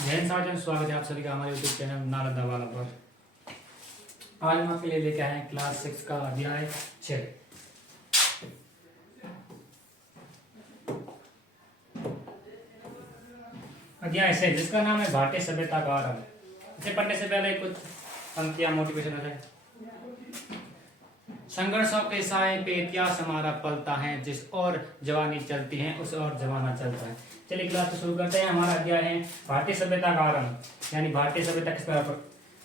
जैन साजन स्वागत है आप सभी का हमारे यूट्यूब चैनल नालंदा वाला पर। आज हम आपके लिए लेके आए हैं क्लास 6 का अध्याय 6। अध्याय 6 जिसका नाम है भारतीय सभ्यता का आरंभ। इसे पढ़ने से पहले कुछ पंक्तियां मोटिवेशनल है। संघर्षों के साए पे इतिहास हमारा पलता है, जिस और जवानी चलती है उस और जमाना चलता है। चलिए क्लास को शुरू करते हैं। हमारा अध्याय है भारतीय सभ्यता का आरंभ, यानी भारतीय सभ्यता किस तरह पर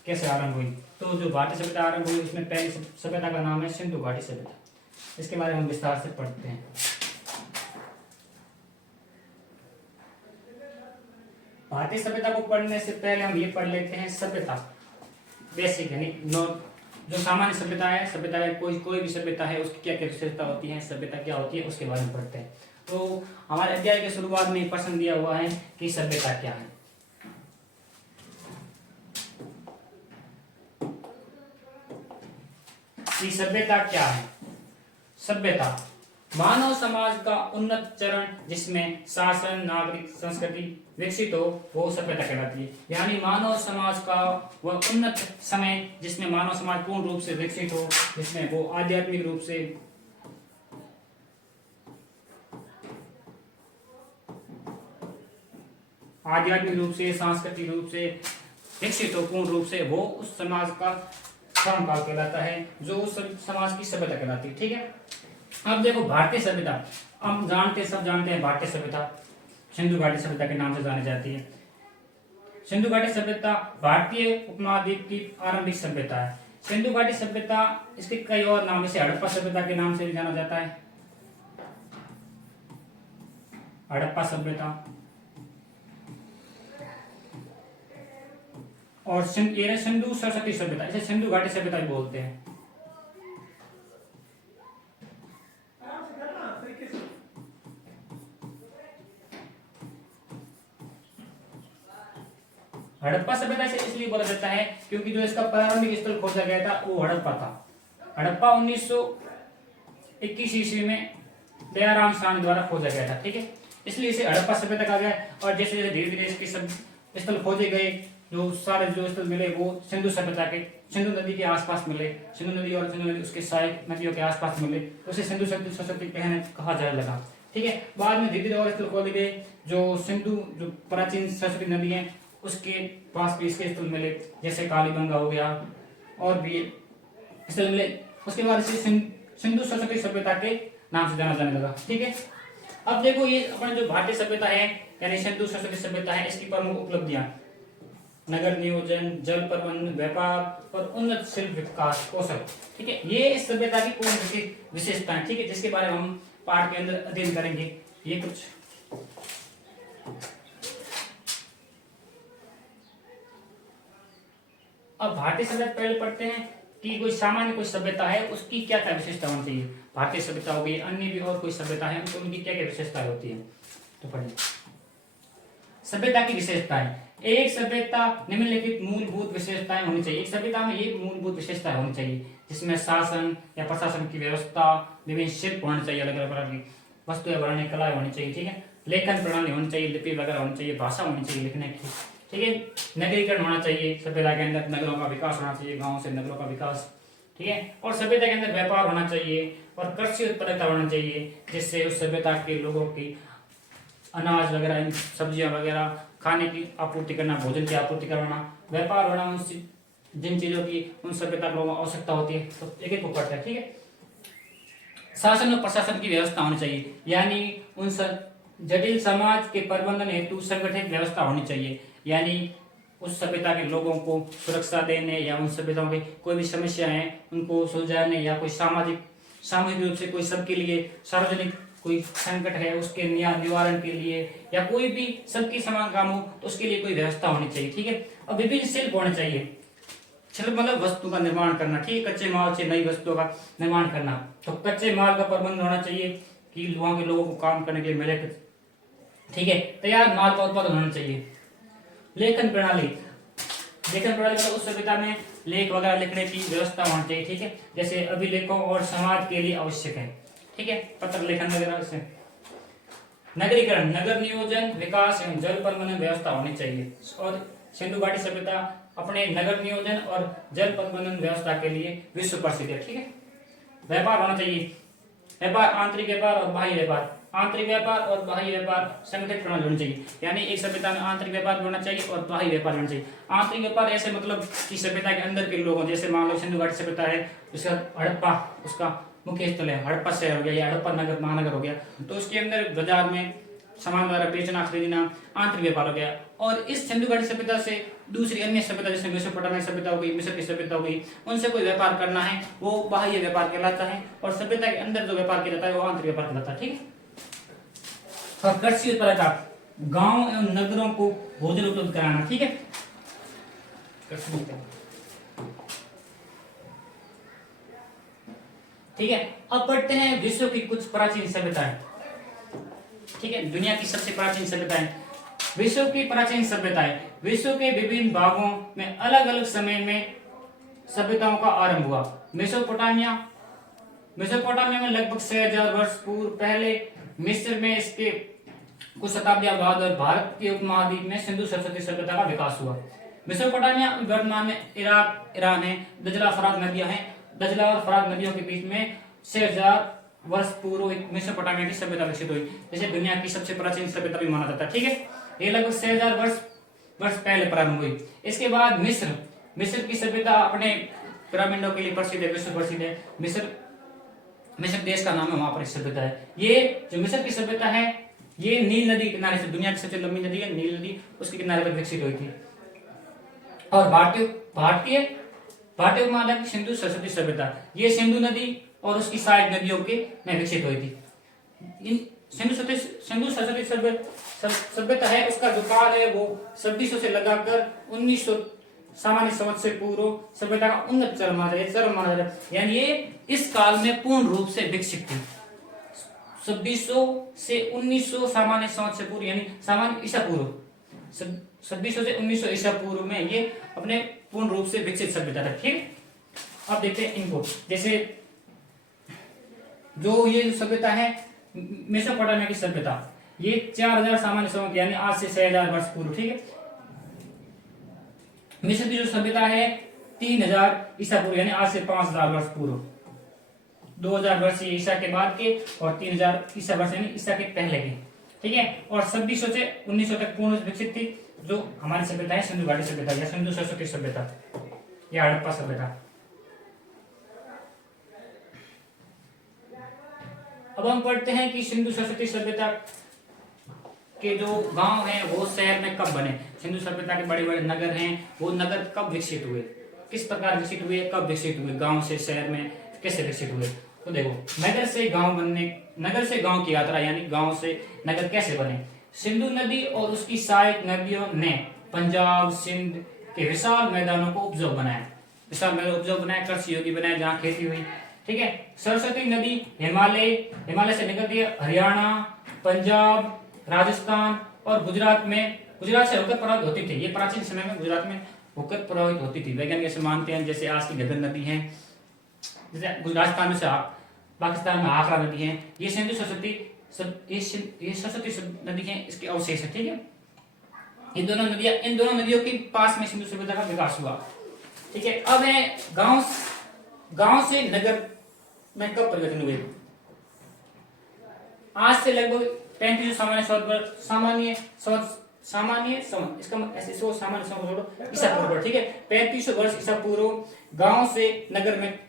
कैसे आरंभ हुई। तो जो भारतीय सभ्यता आरंभ हुई उसमें पहली सभ्यता का नाम है सिंधु घाटी सभ्यता। इसके बारे में हम विस्तार से पढ़ते हैं। भारतीय सभ्यता को पढ़ने से पहले हम ये पढ़ लेते हैं सभ्यता बेसिक, यानी जो सामान्य सभ्यता है। सभ्यता है कोई भी सभ्यता है उसकी क्या क्या विशेषता होती है, सभ्यता क्या होती है, उसके बारे में पढ़ते हैं। तो हमारे अध्याय के शुरुआत में प्रश्न दिया हुआ है कि सभ्यता क्या है। कि सभ्यता क्या है। सभ्यता मानव समाज का उन्नत चरण जिसमें शासन, नागरिक संस्कृति विकसित हो, वो सभ्यता कहलाती है। यानी मानव समाज का वह उन्नत समय जिसमें मानव समाज पूर्ण रूप से विकसित हो, जिसमें वो आध्यात्मिक रूप से सांस्कृतिक रूप से विकसित हो, पूर्ण रूप से, वो उस समाज का काल कहलाता है, जो उस समाज की सभ्यता कहलाती है। ठीक है। अब देखो भारतीय सभ्यता, हम सब जानते हैं भारतीय सभ्यता सिंधु घाटी सभ्यता के नाम से जानी जाती है। सिंधु घाटी सभ्यता भारतीय उपमहाद्वीप की आरंभिक सभ्यता है। सिंधु घाटी सभ्यता, इसके कई और नाम, इसे हड़प्पा सभ्यता के नाम से भी जाना जाता है। हड़प्पा सभ्यता और सिंधु सरस्वती सभ्यता, इसे सिंधु घाटी सभ्यता भी बोलते हैं। हड़प्पा सभ्यता से इसलिए बोला जाता है क्योंकि जो इसका प्रारंभिक स्थल खोजा गया था वो हड़प्पा था। हड़प्पा 1921 ईस्वी में दयाराम साहनी द्वारा खोजा गया था। ठीक है, इसलिए इसे हड़प्पा सभ्यता कहा गया। और जैसे जैसे धीरे धीरे इसके सब स्थल खोजे गए, जो सारे जो स्थल मिले वो सिंधु सभ्यता के, सिंधु नदी के आसपास मिले, सिंधु नदी और सिंधु नदी उसके सहायक नदियों के आसपास मिले, उसे सिंधु सरस्वती कहा जाने लगा। ठीक है, बाद में धीरे धीरे और स्थल खोले गए, जो प्राचीन सरस्वती नदी है उसके पास भी इसके स्थल मिले, जैसे कालीगंगा हो गया और भी स्थल मिले। उसके बाद इसे सिंधु सरस्वती सभ्यता के नाम से जाना जाने लगा। ठीक है, अब देखो ये अपने जो भारतीय सभ्यता है यानी सिंधु सरस्वती सभ्यता है, इसकी प्रमुख उपलब्धियां नगर नियोजन, जल प्रबंधन, व्यापार और उन्नत शिल्प विकास कौशल। ठीक है, ये इस सभ्यता की पूर्ण विशेषताएं, ठीक है, जिसके बारे में हम पाठ के अंदर अध्ययन करेंगे। ये कुछ अब भारतीय सभ्यता पहले पढ़ते हैं कि कोई सामान्य सभ्यता है उसकी क्या क्या विशेषता होनी चाहिए। भारतीय सभ्यता हो गई, अन्य भी और कोई सभ्यता है तो उनकी क्या क्या विशेषताएं होती है। तो पढ़िए सभ्यता की विशेषताएं। एक सभ्यता निम्नलिखित मूलभूत विशेषताएं होनी चाहिए। एक सभ्यता में ये मूलभूत विशेषताएं होनी चाहिए जिसमें शासन या प्रशासन की व्यवस्था, विभिन्न शिल्प होने चाहिए, अलग अलग प्रकार की वस्तुएं बनाने कला होनी चाहिए। ठीक है, लेखन प्रणाली होनी चाहिए, लिपि वगैरह होनी चाहिए, भाषा होनी चाहिए लिखने की। ठीक है, नगरीकरण होना चाहिए, सभ्यता के अंदर नगरों का विकास होना चाहिए, गाँव से नगरों का विकास। ठीक है, और सभ्यता के अंदर व्यापार होना चाहिए और कृषि उत्पादकता होना चाहिए, जिससे उस सभ्यता के लोगों की अनाज वगैरह, सब्जियां वगैरह खाने की आपूर्ति करना, भोजन की आपूर्ति करना, व्यापार होना, उन जिन चीजों की उन सभ्यता को आवश्यकता होती है। तो एक एक को पढ़ते हैं। ठीक है, शासन और प्रशासन की व्यवस्था होनी चाहिए, यानी उन जटिल समाज के प्रबंधन हेतु संगठित व्यवस्था होनी चाहिए, यानी उस सभ्यता के लोगों को सुरक्षा देने या उन सभ्यताओं की कोई भी समस्या है उनको सुलझाने, या कोई सामूहिक रूप से कोई सबके लिए सार्वजनिक कोई संकट है उसके निवारण के लिए, या कोई भी सबकी समान काम हो तो उसके लिए कोई व्यवस्था होनी चाहिए। ठीक है, अब विभिन्न शिल्प होने चाहिए। शिल्प मतलब वस्तु का निर्माण करना। ठीक है, कच्चे माल से नई वस्तुओं का निर्माण करना। तो कच्चे माल का प्रबंध होना चाहिए कि वहां के लोगों को काम करने के लिए मिले। ठीक है, तैयार माल का उत्पादन होना चाहिए। लेखन प्रणाली मतलब उस सभ्यता में लेख वगैरह लिखने की व्यवस्था होनी चाहिए। ठीक है, जैसे अभिलेखों और समाज के लिए आवश्यक है। ठीक है, पत्र लेखन वगैरह से नगरीकरण, नगर नियोजन, विकास एवं जल प्रबंधन व्यवस्था होनी चाहिए। और सिंधु घाटी सभ्यता अपने नगर नियोजन और जल प्रबंधन व्यवस्था के लिए विश्व प्रसिद्ध है। ठीक है, व्यापार होना चाहिए, व्यापार आंतरिक व्यापार और बाह्य व्यापार, आंतरिक व्यापार और बाह्य व्यापार संगठित प्रणाली होनी चाहिए। यानी एक सभ्यता में आंतरिक व्यापार भी होना चाहिए और बाह्य व्यापार होना चाहिए। आंतरिक व्यापार ऐसे मतलब कि सभ्यता के अंदर के लोगों, जैसे मान लो सिंधु घाटी सभ्यता है, उसका हड़प्पा उसका मुख्य स्थल है, हड़प्पा शहर हो गया या हड़प्पा नगर महानगर हो गया, तो उसके अंदर बाजार में सामान द्वारा बेचना खरीदना आंतरिक व्यापार हो गया। और इस सिंधु घाटी सभ्यता से दूसरी अन्य सभ्यता जैसे मेसोपोटामिया सभ्यता हो गई, मिस्र की सभ्यता हो गई, उनसे कोई व्यापार करना है वो बाह्य व्यापार कहलाता है, और सभ्यता के अंदर जो व्यापार किया जाता है वो आंतरिक व्यापार कहलाता है। ठीक है, और कृषि उत्पादकता, गांव एवं नगरों को भोजन उपलब्ध कराना। ठीक है, ठीक है। अब पढ़ते हैं विश्व की कुछ प्राचीन सभ्यताएं। ठीक है, दुनिया की सबसे प्राचीन सभ्यताएं, विश्व की प्राचीन सभ्यताएं। विश्व के विभिन्न भागों में अलग अलग समय में सभ्यताओं का आरंभ हुआ। मेसोपोटामिया में लगभग 6000 वर्ष पूर्व पहले, मिस्र में इसके कुछ शताब्दियों बाद, और भारत के उपमहाद्वीप में सिंधु सरस्वती सभ्यता का विकास हुआ। मेसोपोटामिया वर्तमान में इराक, ईरान है, दजला फरात नदियां हैं, दजला और फरात नदियों के बीच में 6000 वर्ष पूर्व मेसोपोटामिया की सभ्यता विकसित हुई, जैसे दुनिया की सबसे प्राचीन सभ्यता भी माना जाता है। ठीक है, ये लगभग 6000 वर्ष पहले प्रारंभ हुई। इसके बाद मिस्र की सभ्यता अपने पिरामिडों के लिए प्रसिद्ध है, विश्व प्रसिद्ध है। मिस्र देश का नाम है, वहां पर सभ्यता है। ये जो मिस्र की सभ्यता है ये नील नदी के किनारे से, दुनिया की सबसे लंबी नदी है नील नदी, उसके किनारे पर विकसित हुई थी। और भारतीय उपमहाद्वीप की सिंधु सरस्वती सभ्यता, ये सिंधु नदी और उसकी सहायक नदियों के में विकसित हुई थी। इन सिंधु सरस्वती सभ्यता है, उसका जो काल है वो 2600 से लगाकर 1900 सामान्य समझ से पूर्व सभ्यता का उन्नत चरण माना जाता है। यानी ये इस काल में पूर्ण रूप से विकसित थी। 2600 से 1900 सामान्य समझ से पूर्व, यानी सामान्य ईसा पूर्व, 2600 से 1900 ईसा पूर्व में ये अपने पूर्ण रूप से विकसित सभ्यता था। ठीक, अब देखते हैं इनको, जैसे जो ये सभ्यता है मेसोपोटामिया की सभ्यता, ये 4000 सामान्य समझ यानी आज से 6000 वर्ष पूर्व। ठीक है, मिस्र की जो सभ्यता है 3000 ईसा पूर्व, यानी आज से 5000 वर्ष पूर्व, 2000 वर्ष ईसा के बाद के और 3000 ईसा वर्ष यानी ईसा के पहले के। ठीक है, और 2600 से 1900 तक पूर्ण विकसित थी जो हमारी सभ्यता है सिंधु घाटी सभ्यता या सिंधु सरस्वती सभ्यता या हड़प्पा सभ्यता। अब हम पढ़ते हैं कि सिंधु सरस्वती सभ्यता के जो गांव हैं वो शहर में कब बने, सिंधु सभ्यता के बड़े बड़े नगर हैं वो नगर कब विकसित हुए, किस प्रकार विकसित हुए, कब विकसित हुए, गांव से शहर में कैसे विकसित हुए। तो देखो, नगर से गांव की यात्रा यानी गांव से नगर कैसे बने। सिंधु नदी और उसकी सहायक नदियों ने पंजाब सिंध के विशाल मैदानों को उपजाऊ बनाया, कृषि योग्य बनाया, जहाँ खेती हुई। ठीक है, सरस्वती नदी हिमालय से निकलती है, हरियाणा, पंजाब, राजस्थान और गुजरात से होकर प्रभावित होती थी। ये प्राचीन समय में गुजरात में होकर प्रभावित होती थी। वैज्ञानिक ऐसे मानते हैं, जैसे आज की घग्गर नदी है, जैसे राजस्थान में से पाकिस्तान में आखरा नदी है, ये सिंधु सरस्वती नदी है, इसके अवशेष है। ठीक है, इन दोनों नदियों के पास में सिंधु सभ्यता का विकास हुआ। ठीक है, अब है गांव से नगर में कब परिवर्तन हुए। आज से लगभग 3500 सामान्य ईसा पूर्व। ठीक है, 3500 वर्ष ईसा पूर्व गांव से नगर में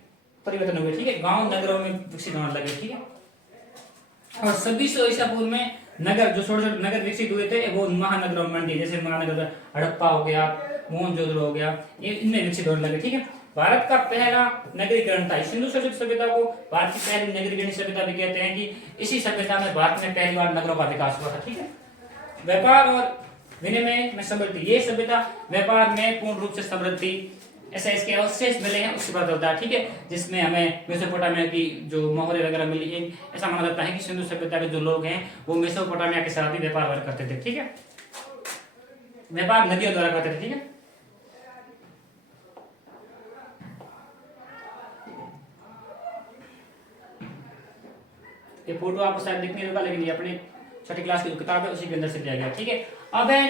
परिवर्तन हुए। ठीक है, गांव नगरों में विकसित होने लगे। ठीक है, और 2600 ईसा पूर्व में नगर जो छोटे छोटे नगर विकसित हुए थे वो महानगरों में मंडी, जैसे महानगर हड़प्पा हो गया, मोहनजोदड़ो हो गया, ये इनमें विकसित होने लगे। ठीक है, भारत का पहला नगरीकरण था। सिंधु सरस्वती सभ्यता को भारत की पहली नगरीकरण सभ्यता भी कहते हैं कि इसी सभ्यता में भारत में पहली बार नगरों का विकास हुआ था। ठीक है, व्यापार और विनिमय में समृद्धि, ये सभ्यता व्यापार में पूर्ण रूप से समृद्ध थी। ऐसा इसके अवशेष मिले हैं उससे पता चलता है। ठीक है, जिसमें हमें मेसोपोटामिया की जो मोहरे वगैरह मिली है, ऐसा माना जाता है कि सिंधु सभ्यता के जो लोग हैं वो मेसोपोटामिया के साथ ही व्यापार करते थे। ठीक है, व्यापार नदियों द्वारा करते थे। ठीक है, ये फोटो आपको शायद दिखने होगा, लेकिन ये अपने छठी क्लास की जो किताब है उसी के अंदर से दिया गया। ठीक है, अब है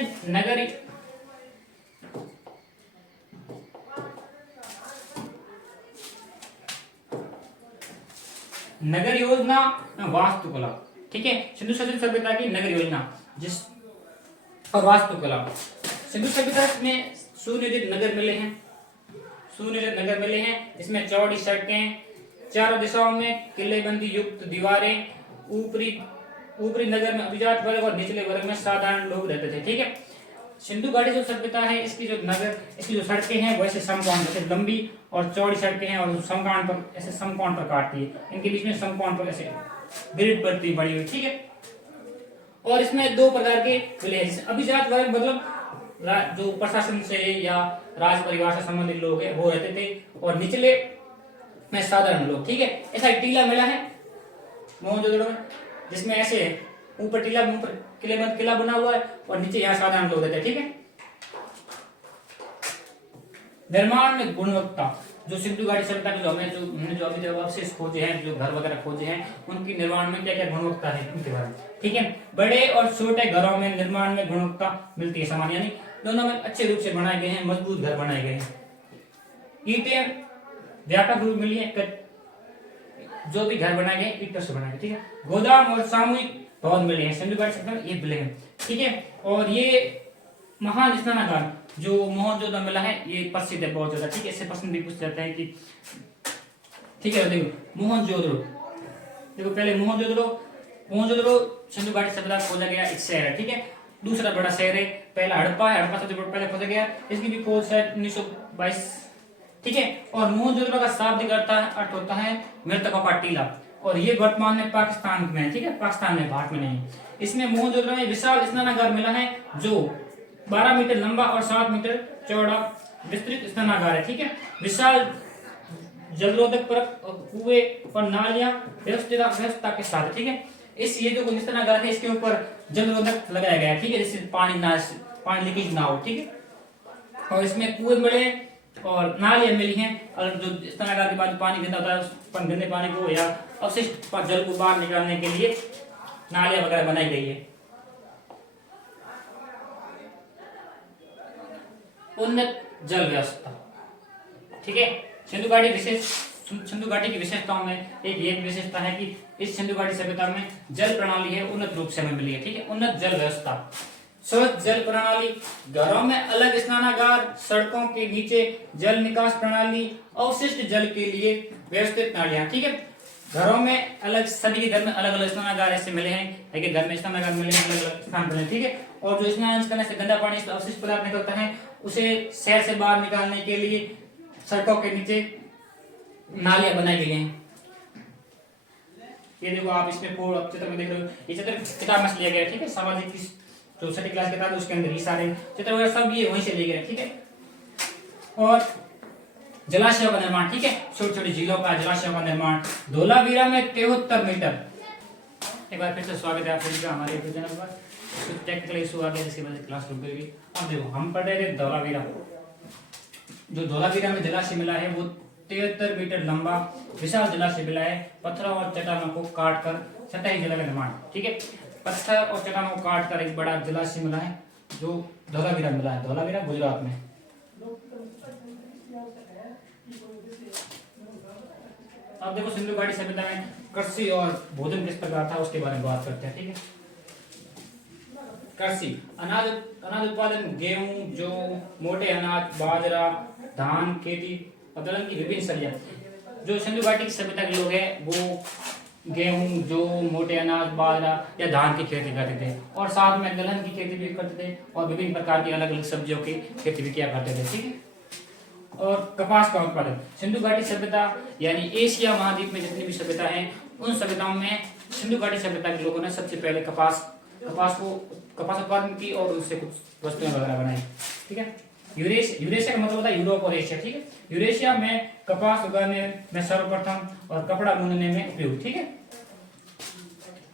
नगर योजना वास्तुकला। ठीक है, सिंधु सभ्यता की नगर योजना जिस और वास्तुकला। सिंधु सभ्यता में सुनियोजित नगर मिले हैं, सुनियोजित नगर मिले हैं। इसमें चौड़ी सड़कें, चारों दिशाओं में किलेबंदी युक्त दीवारें, ऊपरी नगर में अभिजात वर्ग और निचले वर्ग में साधारण लोग रहते थे। ठीक है, सिंधु घाटी जो सभ्यता है इसकी जो नगर, इसकी जो सड़कें हैं वैसे समकोण, जैसे लंबी और चौड़ी सड़कें हैं और समकोण पर ऐसे समकोण पर काटती है, इनके बीच में समकोण पर ऐसे ग्रिड पड़ती बड़ी हुई। ठीक है, और इसमें दो प्रकार के मिले हैं। अभिजात वर्ग मतलब जो प्रशासन से या राज परिवार से संबंधित लोग हैं वो रहते थे, और निचले में साधारण लोग। ठीक है, ऐसा एक टीला मिला है मोहनजोदड़ो में, जिसमें ऐसे ऊपर टीला, ऊपर किलेबंद किला बना हुआ है और नीचे यहाँ साधारण लोग रहते हैं। ठीक है, निर्माण में गुणवत्ता, जो सिंधु घाटी सभ्यता के हमने जो अभी जब अवशेष खोजे हैं, जो घर वगैरह खोजे हैं, उनकी निर्माण में क्या क्या गुणवत्ता है उनके बारे में। ठीक है, बड़े और छोटे घरों में निर्माण में गुणवत्ता मिलती है समान, यानी दोनों में अच्छे रूप से बनाए गए हैं, मजबूत घर बनाए गए हैं। ईंटें व्यापक रूप मिली है, जो भी घर बनाए गए ईंटों से बनाए गए। ठीक है, गोदाम और सामूहिक भवन मिले हैं सिंधु घाटी सभ्यता में, ये मिले हैं। ठीक है, और ये महान स्नानागार जो मोहनजोदड़ो मिला है ये प्रसिद्ध है बहुत ज्यादा। ठीक है, इससे प्रश्न भी पूछ जाता है कि ठीक है, देखो मोहनजोदड़ो, देखो पहले मोहनजोदड़ो सिंधु घाटी सभ्यता खोजा गया एक शहर है। ठीक है, दूसरा बड़ा शहर है, पहला हड़प्पा है, हड़प्पा सबसे पहले खोजा गया, इसकी भी खोज है 1922। ठीक है, और मोहनजोदड़ो का शाब्दिक अर्थ होता है मृतकों का टीला, और ये वर्तमान में पाकिस्तान में है। ठीक है, पाकिस्तान में, भारत में नहीं। इसमें मोहनजोदड़ो में विशाल स्नानागार मिला है जो 12 मीटर लंबा और 7 मीटर चौड़ा विस्तृत स्नानागार है। ठीक है, विशाल जलरोधक पर कुएं और नालियां व्यवस्था के साथ। ठीक है, इस ये जो स्नानागार है इसके ऊपर जलरोधक लगाया गया है। ठीक है, जिससे पानी लीकेज ना हो। ठीक है, और इसमें कुएं मिले और नालियां मिली हैं, और जो स्नानागार के बाद पानी गंदा होता है उस गंदे पानी को या अवशिष्ट जल को बाहर निकालने के लिए नालियां वगैरह बनाई गई है। उन्नत जल व्यवस्था। ठीक है, सिंधु घाटी की विशेषताओं में एक विशेषता है कि इस सिंधु घाटी सभ्यता में जल प्रणाली है उन्नत रूप से हमें मिली है। ठीक है, उन्नत जल व्यवस्था, स्वच्छ जल प्रणाली, घरों में अलग स्नानागार, सड़कों के नीचे जल निकास प्रणाली, अवशिष्ट जल के लिए व्यवस्थित नालियां। ठीक है, घरों में अलग, सभी के घर में अलग अलग स्नानागार ऐसे मिले हैं, एक घर में स्नानागार मिले हैं, अलग अलग स्थान पर। ठीक है, और जो स्नान करने से गंदा पानी अवशिष्ट पदार्थ निकलता है उसे शहर से बाहर निकालने के लिए सड़कों के नीचे नालियां बनाई गई हैं। ये देखो आप इसमें चित्र में देख रहे हो, ये चित्र किताब में से लिया गया। ठीक है, सामाजिक की जो छठी क्लास किताब है उसके अंदर ये सारे चित्र वगैरह सब ये वहीं से लिए गए। ठीक है, और जलाशयों का निर्माण। ठीक है, छोटी छोटी झीलों का, जलाशयों का निर्माण। धोलावीरा में 73 मीटर। एक बार फिर से स्वागत है आप सभी का हमारे यूट्यूब चैनल पर। कुछ टेक्निकल इशू आ गया जिसकी वजह से क्लास रुक गई। अब देखो हम पढ़ रहे थे धौलावीरा, जो धौलावीरा में जलाशय मिला है वो 73 मीटर लंबा विशाल जलाशय मिला है। पत्थरों और चट्टानों को काट कर सतही जल का निर्माण। ठीक है, पत्थर और चट्टानों को काट कर एक बड़ा जलाशय मिला है जो धौलावीरा मिला है, धौलावीरा गुजरात में। अब देखो सिंधु घाटी सभ्यता में कृषि और भोजन किस प्रकार था उसके बारे में बात करते हैं। ठीक है, कृषि, अनाज उत्पादन, गेहूं, जौ, मोटे अनाज, बाजरा, धान खेती और दलहन की विभिन्न सब्जियां। जो सिंधु घाटी की सभ्यता के लोग हैं वो गेहूं, जौ, मोटे अनाज, बाजरा या धान की खेती करते थे, और साथ में दलहन की खेती भी करते थे, और विभिन्न प्रकार की अलग अलग सब्जियों की खेती भी किया करते थे। ठीक है, और कपास का उत्पादन। सिंधु घाटी सभ्यता यानी एशिया महाद्वीप में जितनी भी सभ्यता है उन सभ्यताओं में सिंधु घाटी सभ्यता के लोगों ने सबसे पहले कपास उत्पादन की और उससे कुछ वस्तुएं वगैरह बनाई। ठीक है, यूरेशिया का मतलब होता है यूरोप और एशिया। ठीक है, यूरेशिया में कपास उगाने में सर्वप्रथम और कपड़ा बुनने में उपयोग। ठीक है,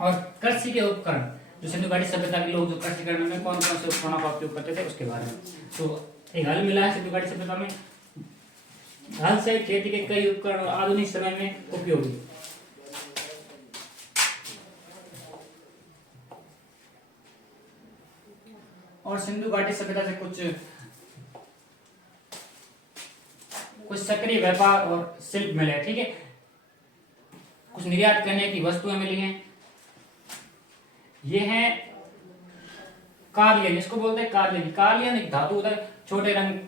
और कृषि के उपकरण, जो सिंधु घाटी सभ्यता के लोग जो कृषि करने में कौन कौन से उपकरणों का उपयोग करते थे उसके बारे में। तो एक हल मिला है सिंधु घाटी सभ्यता में, हल से खेती के कई उपकरण आधुनिक समय में उपयोगी। और सिंधु घाटी सभ्यता से कुछ सक्रिय व्यापार और शिल्प मिले, ठीक है। कुछ निर्यात करने की वस्तुएं मिली हैं। ये है कार्लियन, इसको बोलते हैं कार्लियन। कार्लियन एक धातु होता है, छोटे रंग,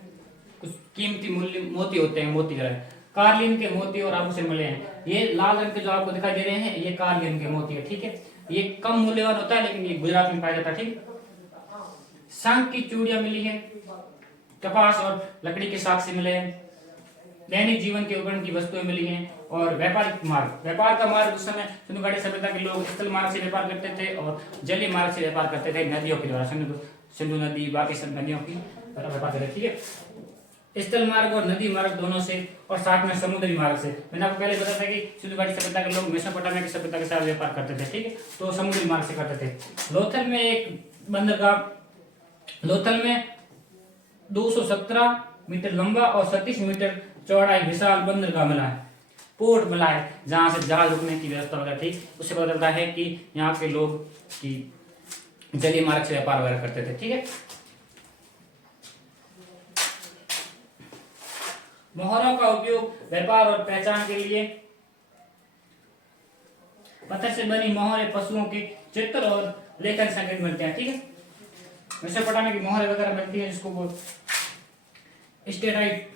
कुछ कीमती मूल्य मोती होते हैं, मोती वगैरह। कार्लियन के मोती और आभूषण मिले हैं। ये लाल रंग के जो आपको दिखाई दे रहे हैं, ये कार्लियन के मोती है, ठीक है। ये कम मूल्यवान होता है, लेकिन ये गुजरात में पाया जाता है, ठीक। शंख की चूड़ियां मिली है। कपास और लकड़ी के साक्ष्य मिले हैं। दैनिक जीवन के उपकरण की वस्तुएं मिली हैं। और व्यापारिक मार्ग, व्यापार का मार्ग उस समय सिंधु घाटी सभ्यता के लोग स्थल मार्ग से व्यापार करते थे और जलीय मार्ग से व्यापार करते थे, नदियों के द्वारा। सिंधु नदी, बाकी सब नदियों की व्यापार करते थे, ठीक है। स्थल मार्ग और नदी मार्ग दोनों से, और साथ में समुद्री मार्ग से। मैंने आपको पहले बताया था कि सिंधु घाटी सभ्यता के लोग मेसोपोटामिया की सभ्यता के साथ व्यापार करते थे, ठीक है, तो समुद्री मार्ग से करते थे। लोथल में एक बंदरगाह, लोथल में 217 मीटर लंबा और 37 मीटर चौड़ा एक विशाल बंदरगाह मिला है, पोर्ट मिला है, जहां से जहाज रुकने की व्यवस्था वगैरह थी। उससे पता चलता है कि यहाँ के लोग की जलीय मार्ग से व्यापार वगैरह करते थे, ठीक है। मोहरों का उपयोग व्यापार और पहचान के लिए। पत्थर से बनी मोहरें पशुओं के चित्र और लेखन संकेत मिलते हैं, ठीक है। मेसोपोटामिया की मोहरें वगैरह मिलती है, जिसको वो स्टेराइट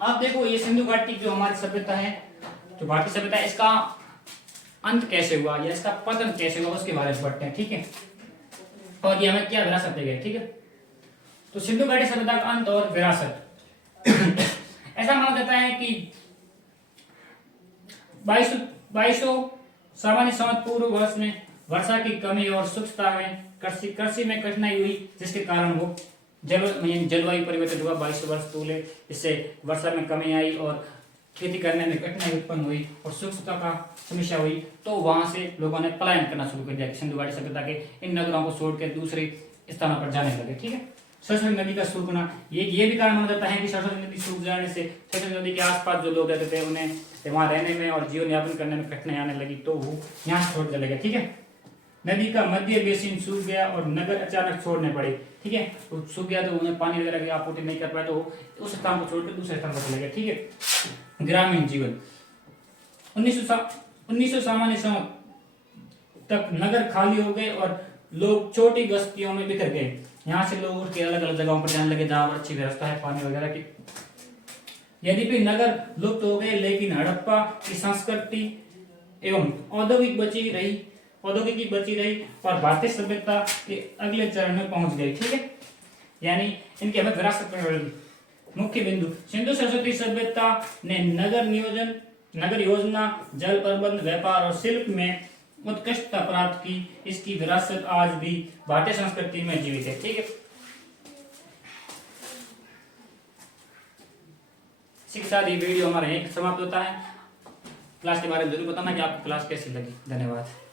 आप देखो, ये सिंधु घाटी जो हमारी सभ्यता है, जो भारतीय सभ्यता है, इसका अंत कैसे हुआ या इसका पतन कैसे हुआ, उसके बारे में पढ़ते हैं, ठीक है। और ये हमें क्या विरासत दे गए, ठीक है। तो सिंधु घाटी सभ्यता का अंत और विरासत ऐसा माना जाता है कि 2200 सामान्य संवत पूर्व वर्ष में वर्षा की कमी और शुष्कता में कृषि में कठिनाई हुई, जिसके कारण वो जलवायु परिवर्तन हुआ। 2200 वर्ष पहले इससे वर्षा में कमी आई और खेती करने में कठिनाई उत्पन्न हुई और शुष्कता का समस्या हुई। तो वहां से लोगों ने पलायन करना शुरू कर दिया, सिंधु घाटी सभ्यता के इन नगरों को छोड़कर दूसरे स्थानों पर जाने लगे, ठीक है। सरस्वती नदी का सूखना, ये भी कारण माना जाता है कि सरस्वती नदी सूख जाने से सरस्वती नदी के आसपास जो लोग रहते थे, उन्हें वहां रहने में और जीवन यापन करने में कठिनाई आने लगी, तो वो यहाँ छोड़ चले गए, ठीक है। नदी का मध्य बेसिन सूख गया और नगर अचानक छोड़ने पड़े, ठीक है। तो सूख गया तो उन्हें पानी वगैरह की आपूर्ति नहीं कर पाए, तो उस स्थान को छोड़कर दूसरे स्थान पर चले गए, ठीक है। ग्रामीण जीवन 1900 सामान्य समय तक नगर खाली हो गए और लोग छोटी बस्तियों में बिखर गए। यहाँ से लोग उठ के अलग अलग जगहों पर जाने लगे, जहाँ अच्छी व्यवस्था है पानी वगैरह की। यद्यपि नगर लुप्त हो गए, लेकिन हड़प्पा की संस्कृति एवं औद्योगिकी बची रही और भारतीय सभ्यता के अगले चरण में पहुंच गई, ठीक है। यानी इनकी हमें विरासत में मिली। मुख्य बिंदु, सिंधु सरस्वती सभ्यता ने नगर योजना, जल प्रबंध, व्यापार और शिल्प में उत्कृष्टता प्राप्त की। इसकी विरासत आज भी भारतीय संस्कृति में जीवित है, ठीक है। शिक्षा दी वीडियो हमारा यहीं समाप्त होता है। क्लास के बारे में जरूर बताना कि आपको क्लास कैसी लगी। धन्यवाद।